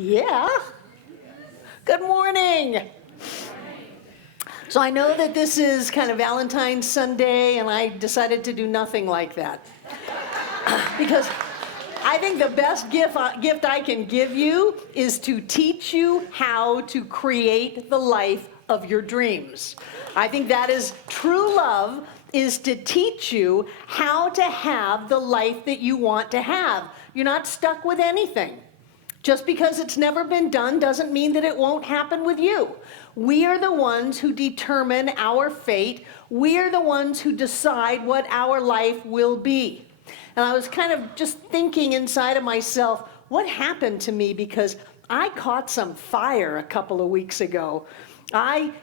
Yeah. Good morning. So I know that this is kind of Valentine's Sunday, and I decided to do nothing like that. Because I think the best gift I can give you is to teach you how to create the life of your dreams. I think that is true love, is to teach you how to have the life that you want to have. You're not stuck with anything. Just because it's never been done doesn't mean that it won't happen with you. We are the ones who determine our fate. We are the ones who decide what our life will be. And I was kind of just thinking inside of myself, what happened to me? Because I caught some fire a couple of weeks ago.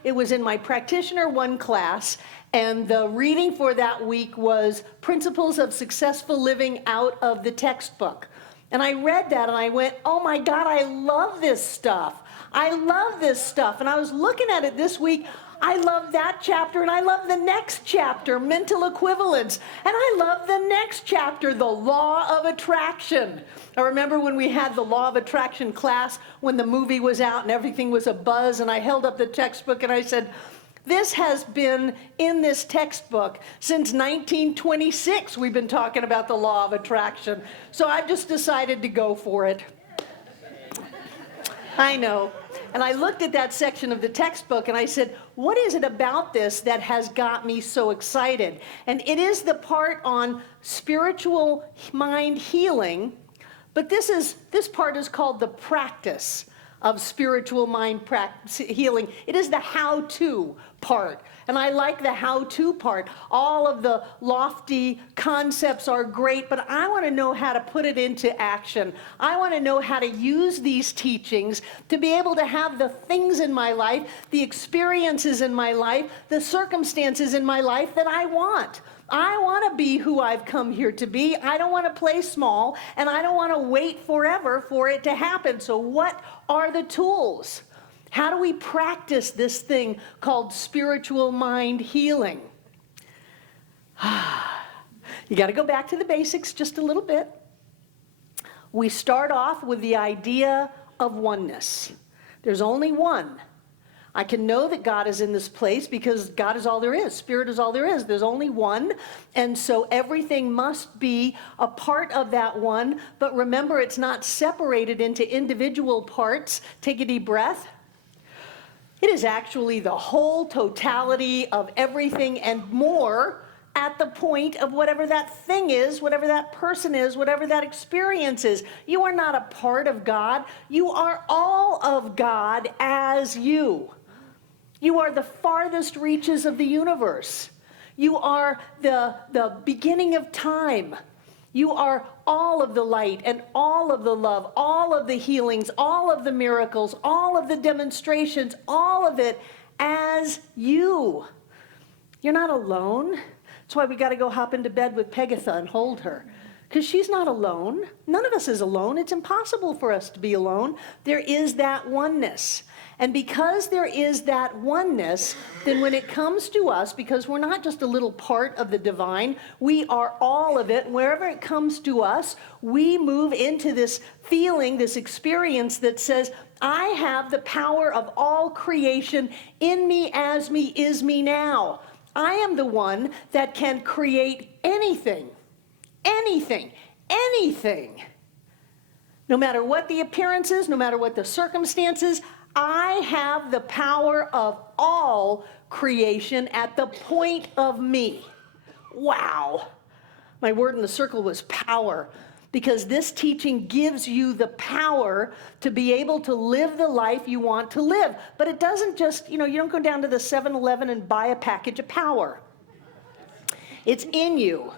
It was in my Practitioner 1 class, and the reading for that week was Principles of Successful Living out of the textbook. And I read that and I went, oh my God, I love this stuff. I love this stuff. And I was looking at it this week. I love that chapter and I love the next chapter, mental equivalence. And I love the next chapter, the law of attraction. I remember when we had the law of attraction class when the movie was out and everything was a buzz, and I held up the textbook and I said, this has been in this textbook since 1926. We've been talking about the law of attraction. So I've just decided to go for it. I know. And I looked at that section of the textbook and I said, what is it about this that has got me so excited? And it is the part on spiritual mind healing, but this part is called the practice of spiritual mind healing. It is the how-to part. And I like the how-to part. All of the lofty concepts are great, but I want to know how to put it into action. I want to know how to use these teachings to be able to have the things in my life, the experiences in my life, the circumstances in my life that I want. I want to be who I've come here to be. I don't want to play small, and I don't want to wait forever for it to happen. So what are the tools? How do we practice this thing called spiritual mind healing? You got to go back to the basics just a little bit. We start off with the idea of oneness. There's only one. I can know that God is in this place because God is all there is. Spirit is all there is. There's only one. And so everything must be a part of that one. But remember, it's not separated into individual parts. Take a deep breath. It is actually the whole totality of everything and more at the point of whatever that thing is, whatever that person is, whatever that experience is. You are not a part of God. You are all of God as you. You are the farthest reaches of the universe. You are the beginning of time. You are all of the light and all of the love, all of the healings, all of the miracles, all of the demonstrations, all of it as you. You're not alone. That's why we got to go hop into bed with Pegatha and hold her. Because she's not alone. None of us is alone. It's impossible for us to be alone. There is that oneness. And because there is that oneness, then when it comes to us, because we're not just a little part of the divine, we are all of it. Wherever it comes to us, we move into this feeling, this experience that says, I have the power of all creation in me, as me, is me now. I am the one that can create anything, anything, anything. No matter what the appearance is, no matter what the circumstances, I have the power of all creation at the point of me. Wow. My word in the circle was power, because this teaching gives you the power to be able to live the life you want to live. But it doesn't just, you don't go down to the 7-Eleven and buy a package of power. It's in you.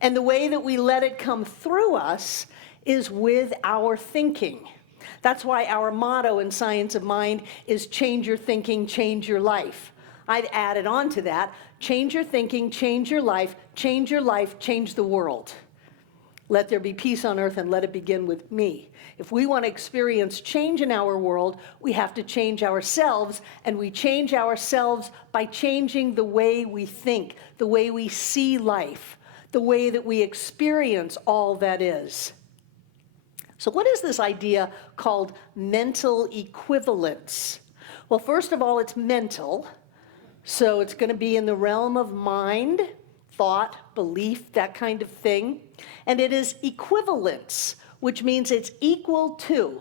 And the way that we let it come through us is with our thinking. That's why our motto in Science of Mind is change your thinking, change your life. I'd added on to that, change your thinking, change your life, change the world. Let there be peace on earth and let it begin with me. If we want to experience change in our world, we have to change ourselves, and we change ourselves by changing the way we think, the way we see life, the way that we experience all that is. So what is this idea called mental equivalence? Well, first of all, it's mental. So it's going to be in the realm of mind, thought, belief, that kind of thing. And it is equivalence, which means it's equal to.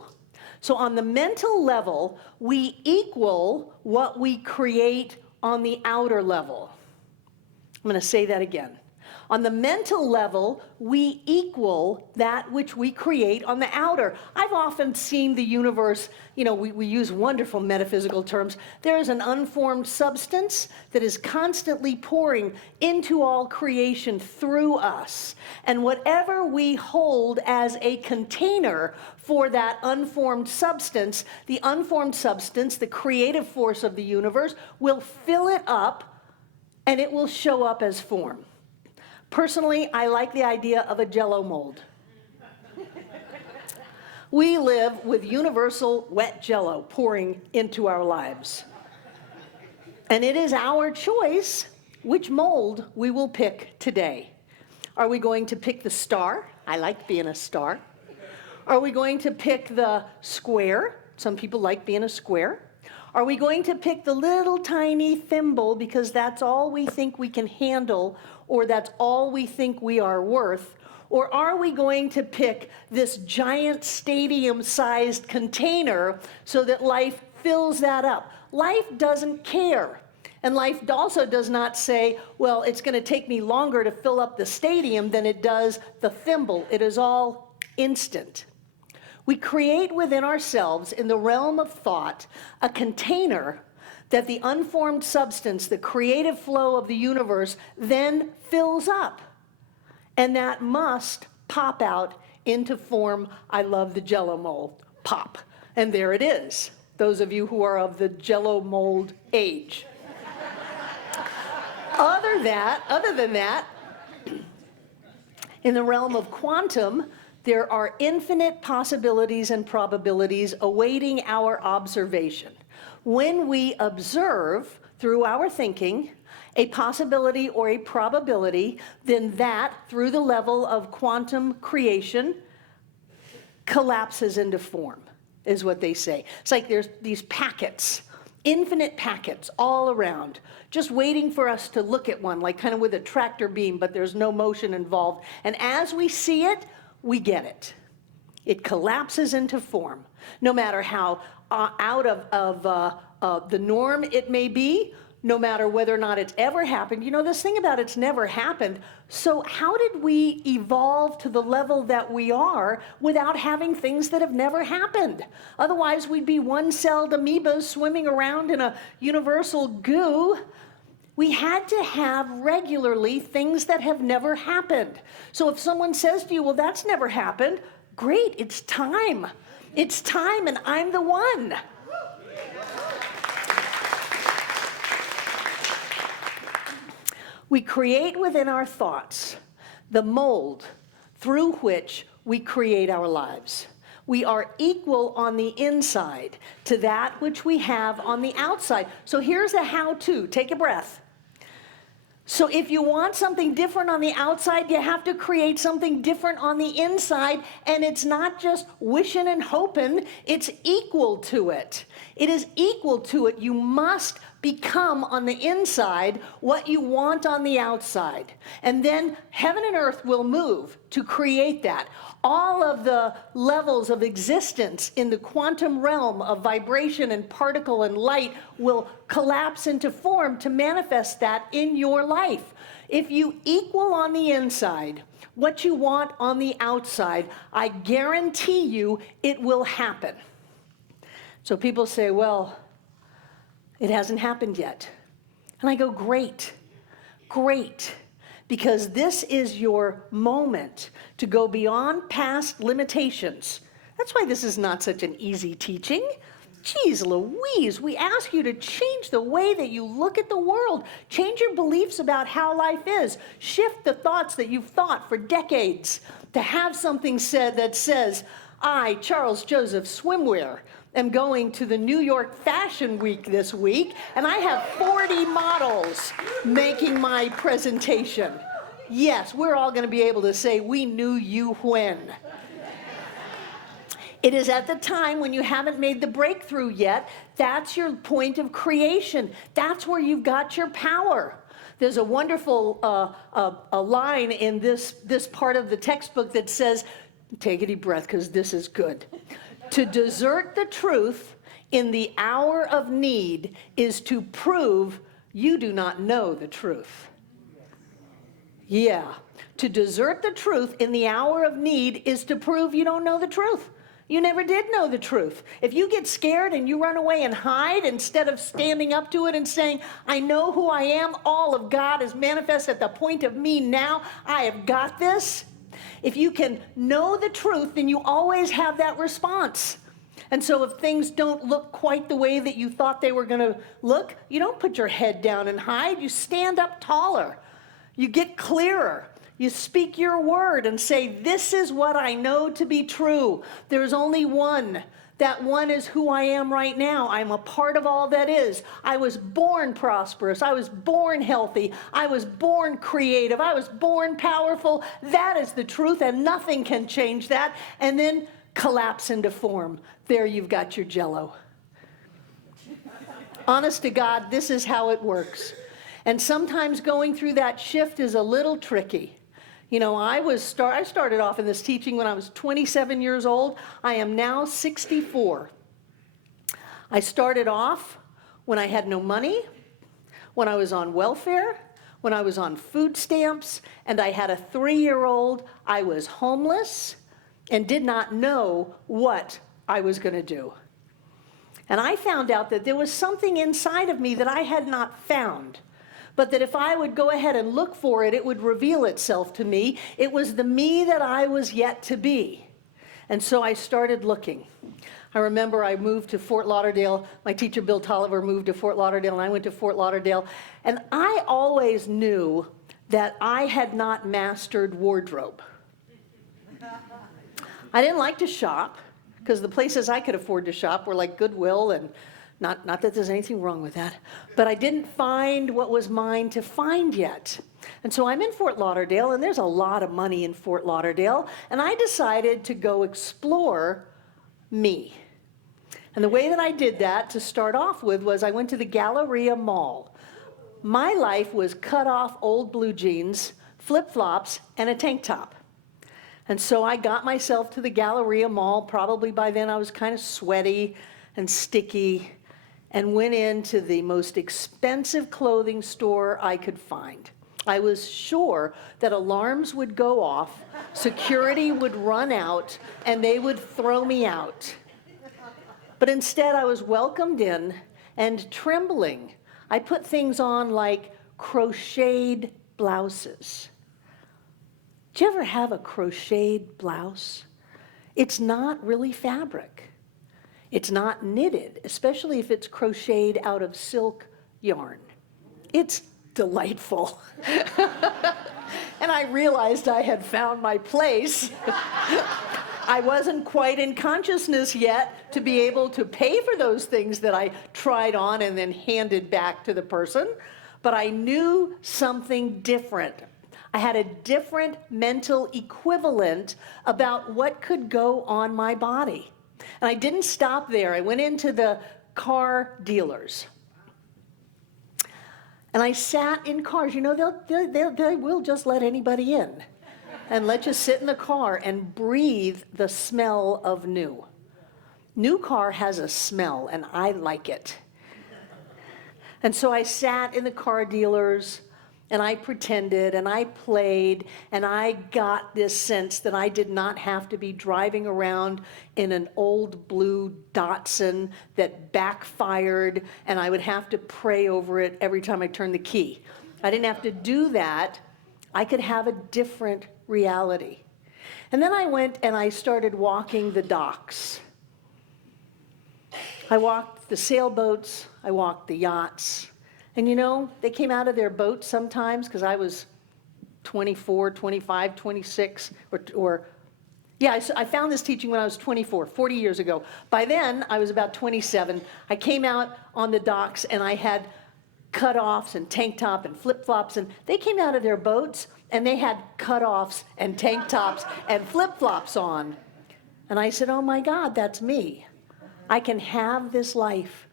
So on the mental level, we equal what we create on the outer level. I'm going to say that again. On the mental level, we equal that which we create on the outer. I've often seen the universe, we use wonderful metaphysical terms. There is an unformed substance that is constantly pouring into all creation through us. And whatever we hold as a container for that unformed substance, the creative force of the universe, will fill it up and it will show up as form. Personally, I like the idea of a Jello mold. We live with universal wet Jello pouring into our lives. And it is our choice which mold we will pick today. Are we going to pick the star? I like being a star. Are we going to pick the square? Some people like being a square. Are we going to pick the little tiny thimble because that's all we think we can handle, or that's all we think we are worth? Or are we going to pick this giant stadium-sized container so that life fills that up? Life doesn't care. And life also does not say, well, it's going to take me longer to fill up the stadium than it does the thimble. It is all instant. We create within ourselves, in the realm of thought, a container that the unformed substance, the creative flow of the universe, then fills up. And that must pop out into form. I love the Jello mold. Pop. And there it is. Those of you who are of the Jello mold age. Other than that, in the realm of quantum, there are infinite possibilities and probabilities awaiting our observation. When we observe, through our thinking, a possibility or a probability, then that, through the level of quantum creation, collapses into form, is what they say. It's like there's these packets, infinite packets all around, just waiting for us to look at one, like kind of with a tractor beam, but there's no motion involved. And as we see it, we get it. It collapses into form, no matter how out of the norm it may be, no matter whether or not it's ever happened. This thing about it's never happened. So how did we evolve to the level that we are without having things that have never happened? Otherwise, we'd be one-celled amoebas swimming around in a universal goo. We had to have regularly things that have never happened. So if someone says to you, well, that's never happened, great, it's time. It's time, and I'm the one. We create within our thoughts the mold through which we create our lives. We are equal on the inside to that which we have on the outside. So here's a how-to. Take a breath. So if you want something different on the outside, you have to create something different on the inside, and it's not just wishing and hoping, it's equal to it. It is equal to it. You must become on the inside what you want on the outside. And then heaven and earth will move to create that. All of the levels of existence in the quantum realm of vibration and particle and light will collapse into form to manifest that in your life. If you equal on the inside what you want on the outside, I guarantee you it will happen. So people say, well, it hasn't happened yet. And I go, great, great. Because this is your moment to go beyond past limitations. That's why this is not such an easy teaching. Geez Louise, we ask you to change the way that you look at the world. Change your beliefs about how life is. Shift the thoughts that you've thought for decades to have something said that says, I, Charles Joseph Swimwear, am going to the New York Fashion Week this week, and I have 40 models making my presentation. Yes, we're all going to be able to say, we knew you when. It is at the time when you haven't made the breakthrough yet. That's your point of creation. That's where you've got your power. There's a wonderful a line in this part of the textbook that says, take a deep breath because this is good. To desert the truth in the hour of need is to prove you do not know the truth. Yeah. To desert the truth in the hour of need is to prove you don't know the truth. You never did know the truth. If you get scared and you run away and hide instead of standing up to it and saying, I know who I am, all of God is manifest at the point of me now, I have got this. If you can know the truth, then you always have that response. And so if things don't look quite the way that you thought they were going to look, you don't put your head down and hide. You stand up taller. You get clearer. You speak your word and say, this is what I know to be true. There's only one. That one is who I am right now. I'm a part of all that is. I was born prosperous. I was born healthy. I was born creative. I was born powerful. That is the truth, and nothing can change that. And then collapse into form. There you've got your Jello. Honest to God, this is how it works. And sometimes going through that shift is a little tricky. You know, I started off in this teaching when I was 27 years old. I am now 64. I started off when I had no money, when I was on welfare, when I was on food stamps, and I had a 3-year-old. I was homeless and did not know what I was going to do. And I found out that there was something inside of me that I had not found. But that if I would go ahead and look for it, it would reveal itself to me. It was the me that I was yet to be. And so I started looking. I remember I moved to Fort Lauderdale. My teacher, Bill Tolliver, moved to Fort Lauderdale, and I went to Fort Lauderdale. And I always knew that I had not mastered wardrobe. I didn't like to shop, because the places I could afford to shop were like Goodwill, and not that there's anything wrong with that, but I didn't find what was mine to find yet. And so I'm in Fort Lauderdale, and there's a lot of money in Fort Lauderdale, and I decided to go explore me. And the way that I did that to start off with was I went to the Galleria Mall. My life was cut off old blue jeans, flip-flops, and a tank top. And so I got myself to the Galleria Mall. Probably by then I was kind of sweaty and sticky, and went into the most expensive clothing store I could find. I was sure that alarms would go off, security would run out, and they would throw me out. But instead I was welcomed in and trembling. I put things on like crocheted blouses. Do you ever have a crocheted blouse? It's not really fabric. It's not knitted, especially if it's crocheted out of silk yarn. It's delightful. And I realized I had found my place. I wasn't quite in consciousness yet to be able to pay for those things that I tried on and then handed back to the person, but I knew something different. I had a different mental equivalent about what could go on my body. And I didn't stop there. I went into the car dealers. And I sat in cars. You know, they will just let anybody in and let you sit in the car and breathe the smell of new. New car has a smell, and I like it. And so I sat in the car dealers, and I pretended, and I played, and I got this sense that I did not have to be driving around in an old blue Datsun that backfired, and I would have to pray over it every time I turned the key. I didn't have to do that. I could have a different reality. And then I went and I started walking the docks. I walked the sailboats, I walked the yachts. And you know, they came out of their boats sometimes because I was 24, 25, 26, I found this teaching when I was 24, 40 years ago. By then, I was about 27. I came out on the docks and I had cutoffs and tank top and flip-flops, and they came out of their boats and they had cutoffs and tank tops and flip-flops on. And I said, oh my God, that's me. I can have this life.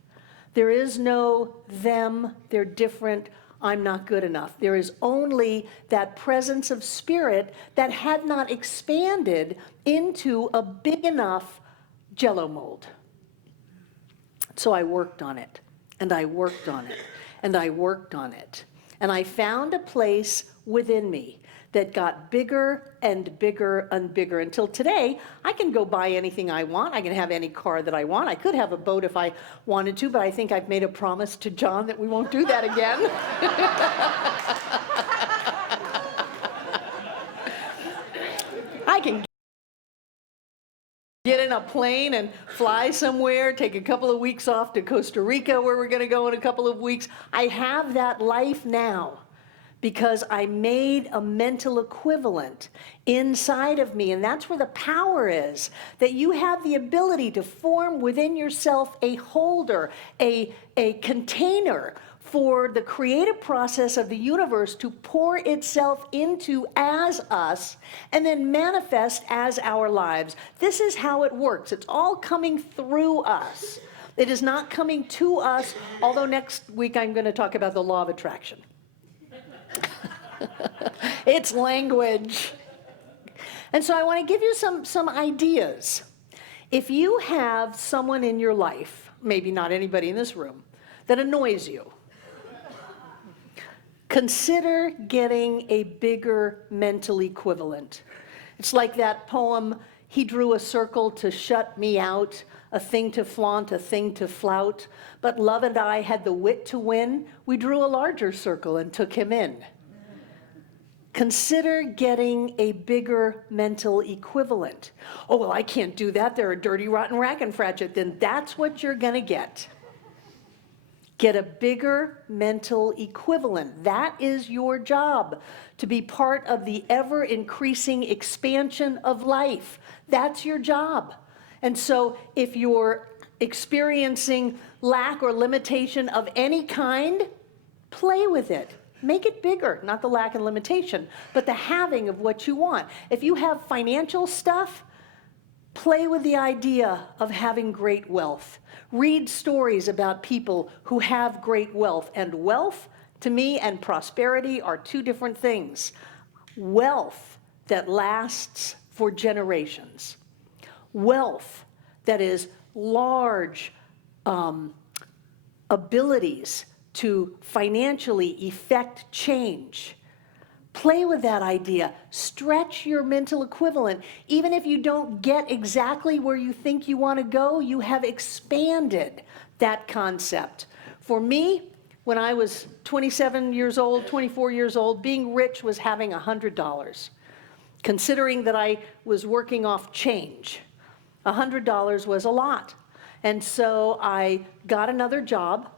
There is no them, they're different, I'm not good enough. There is only that presence of spirit that had not expanded into a big enough Jello mold. So I worked on it, and I worked on it, and I worked on it. And I found a place within me that got bigger and bigger and bigger until today. I can go buy anything I want. I can have any car that I want. I could have a boat if I wanted to, but I think I've made a promise to John that we won't do that again. I can get in a plane and fly somewhere, take a couple of weeks off to Costa Rica where we're going to go in a couple of weeks. I have that life now because I made a mental equivalent inside of me. And that's where the power is, that you have the ability to form within yourself a holder, a container for the creative process of the universe to pour itself into as us and then manifest as our lives. This is how it works. It's all coming through us. It is not coming to us, although next week I'm going to talk about the law of attraction. It's language. And so I want to give you some ideas. If you have someone in your life, maybe not anybody in this room, that annoys you, consider getting a bigger mental equivalent. It's like that poem, he drew a circle to shut me out, a thing to flaunt, a thing to flout. But love and I had the wit to win. We drew a larger circle and took him in. Consider getting a bigger mental equivalent. Oh, well, I can't do that. They're a dirty, rotten rack and fratchet. Then that's what you're going to get. Get a bigger mental equivalent. That is your job, to be part of the ever-increasing expansion of life. That's your job. And so if you're experiencing lack or limitation of any kind, play with it. Make it bigger, not the lack and limitation, but the having of what you want. If you have financial stuff, play with the idea of having great wealth. Read stories about people who have great wealth. And wealth, to me, and prosperity are two different things. Wealth that lasts for generations. Wealth that is large abilities to financially effect change. Play with that idea. Stretch your mental equivalent. Even if you don't get exactly where you think you want to go, you have expanded that concept. For me, when I was 27 years old, 24 years old, being rich was having $100. Considering that I was working off change, $100 was a lot. And so I got another job,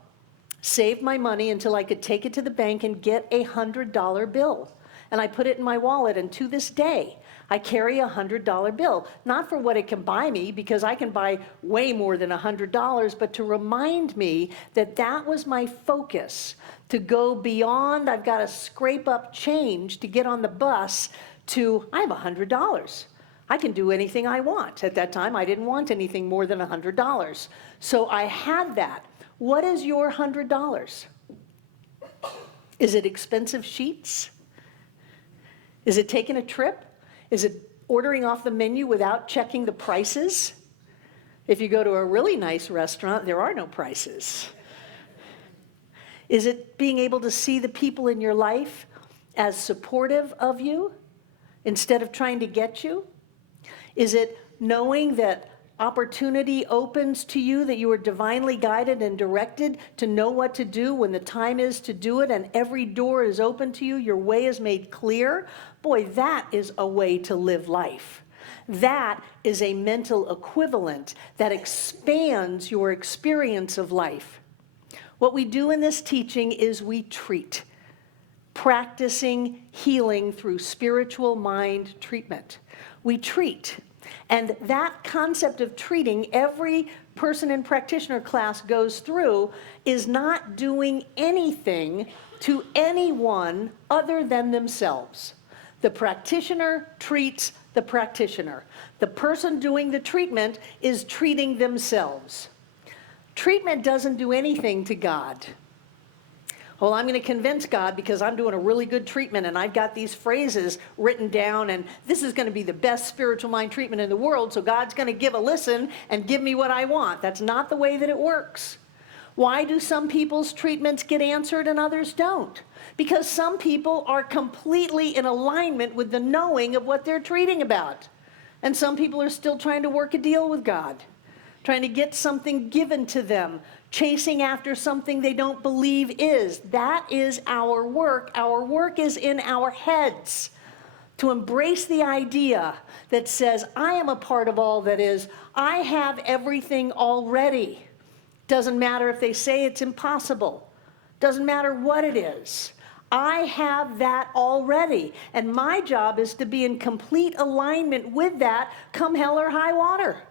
saved my money until I could take it to the bank and get a $100 bill. And I put it in my wallet, and to this day, I carry a $100 bill. Not for what it can buy me, because I can buy way more than $100, but to remind me that that was my focus, to go beyond, I've got to scrape up change to get on the bus, to, I have $100. I can do anything I want. At that time, I didn't want anything more than $100. So I had that. What is your $100? Is it expensive sheets? Is it taking a trip? Is it ordering off the menu without checking the prices? If you go to a really nice restaurant, there are no prices. Is it being able to see the people in your life as supportive of you instead of trying to get you? Is it knowing that opportunity opens to you, that you are divinely guided and directed to know what to do when the time is to do it, and every door is open to you, your way is made clear? Boy, that is a way to live life. That is a mental equivalent that expands your experience of life. What we do in this teaching is we treat, practicing healing through spiritual mind treatment. We treat. And that concept of treating, every person in practitioner class goes through, is not doing anything to anyone other than themselves. The practitioner treats the practitioner. The person doing the treatment is treating themselves. Treatment doesn't do anything to God. Well, I'm going to convince God because I'm doing a really good treatment and I've got these phrases written down and this is going to be the best spiritual mind treatment in the world, so God's going to give a listen and give me what I want. That's not the way that it works. Why do some people's treatments get answered and others don't? Because some people are completely in alignment with the knowing of what they're treating about. And some people are still trying to work a deal with God, trying to get something given to them, chasing after something they don't believe is. That is our work. Our work is in our heads. To embrace the idea that says, I am a part of all that is. I have everything already. Doesn't matter if they say it's impossible. Doesn't matter what it is. I have that already. And my job is to be in complete alignment with that come hell or high water.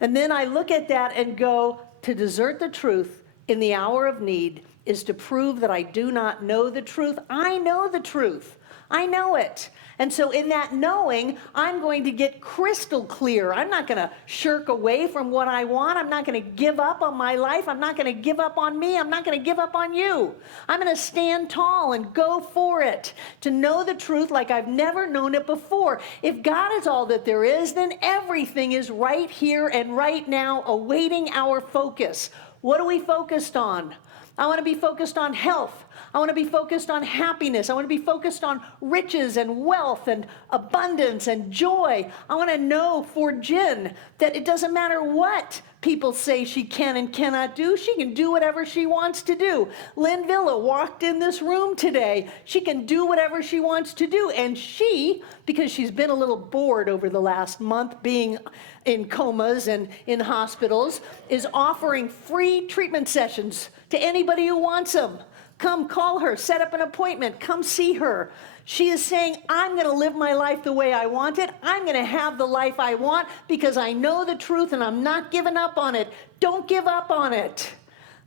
And then I look at that and go, to desert the truth in the hour of need is to prove that I do not know the truth. I know the truth. I know it. And so in that knowing, I'm going to get crystal clear. I'm not going to shirk away from what I want. I'm not going to give up on my life. I'm not going to give up on me. I'm not going to give up on you. I'm going to stand tall and go for it, to know the truth like I've never known it before. If God is all that there is, then everything is right here and right now awaiting our focus. What are we focused on? I want to be focused on health. I want to be focused on happiness. I want to be focused on riches and wealth and abundance and joy. I want to know for Jen that it doesn't matter what people say she can and cannot do. She can do whatever she wants to do. Lynn Villa walked in this room today. She can do whatever she wants to do. And she, because she's been a little bored over the last month being in comas and in hospitals, is offering free treatment sessions to anybody who wants them. Come call her, set up an appointment, come see her. She is saying, I'm going to live my life the way I want it. I'm going to have the life I want because I know the truth and I'm not giving up on it. Don't give up on it.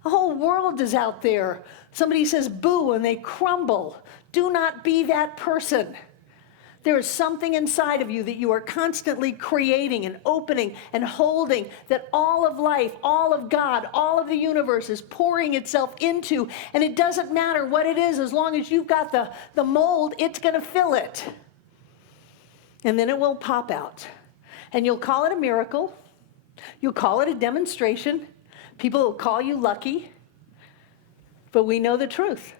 The whole world is out there. Somebody says boo and they crumble. Do not be that person. There is something inside of you that you are constantly creating and opening and holding, that all of life, all of God, all of the universe is pouring itself into. And it doesn't matter what it is, as long as you've got the mold, it's going to fill it. And then it will pop out. And you'll call it a miracle. You'll call it a demonstration. People will call you lucky. But we know the truth,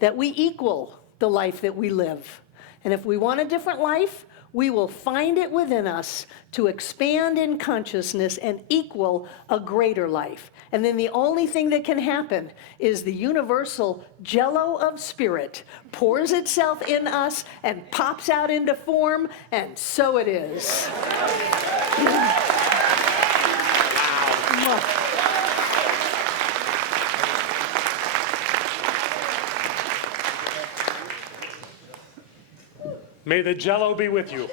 that we equal the life that we live. And if we want a different life, we will find it within us to expand in consciousness and equal a greater life. And then the only thing that can happen is the universal Jello of spirit pours itself in us and pops out into form, and so it is. May the Jello be with you.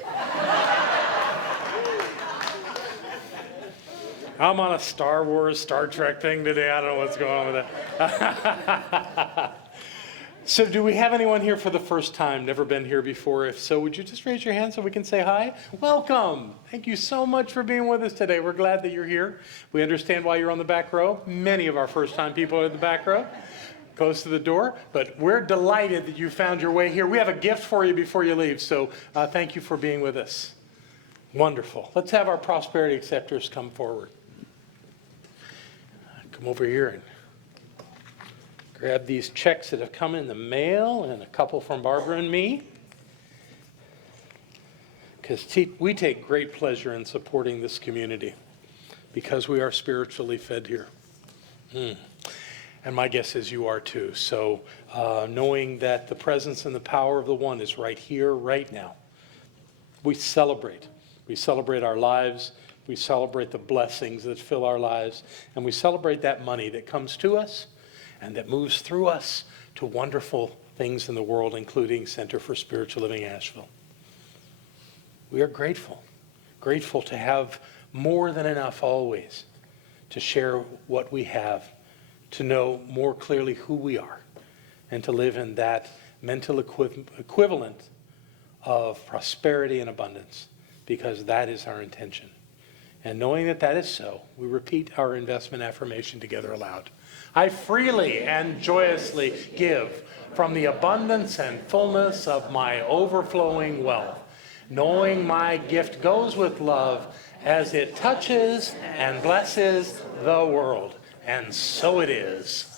I'm on a Star Wars, Star Trek thing today. I don't know what's going on with that. So do we have anyone here for the first time, never been here before? If so, would you just raise your hand so we can say hi? Welcome. Thank you so much for being with us today. We're glad that you're here. We understand why you're on the back row. Many of our first-time people are in the back row, close to the door, but we're delighted that you found your way here. We have a gift for you before you leave, so thank you for being with us. Wonderful. Let's have our prosperity acceptors come forward. Come over here and grab these checks that have come in the mail, and a couple from Barbara and me, because we take great pleasure in supporting this community because we are spiritually fed here. And my guess is you are too. So knowing that the presence and the power of the one is right here, right now, we celebrate. We celebrate our lives. We celebrate the blessings that fill our lives. And we celebrate that money that comes to us and that moves through us to wonderful things in the world, including Center for Spiritual Living Asheville. We are grateful. Grateful to have more than enough always to share what we have, to know more clearly who we are, and to live in that mental equivalent of prosperity and abundance, because that is our intention. And knowing that that is so, we repeat our investment affirmation together aloud. I freely and joyously give from the abundance and fullness of my overflowing wealth, knowing my gift goes with love as it touches and blesses the world. And so it is.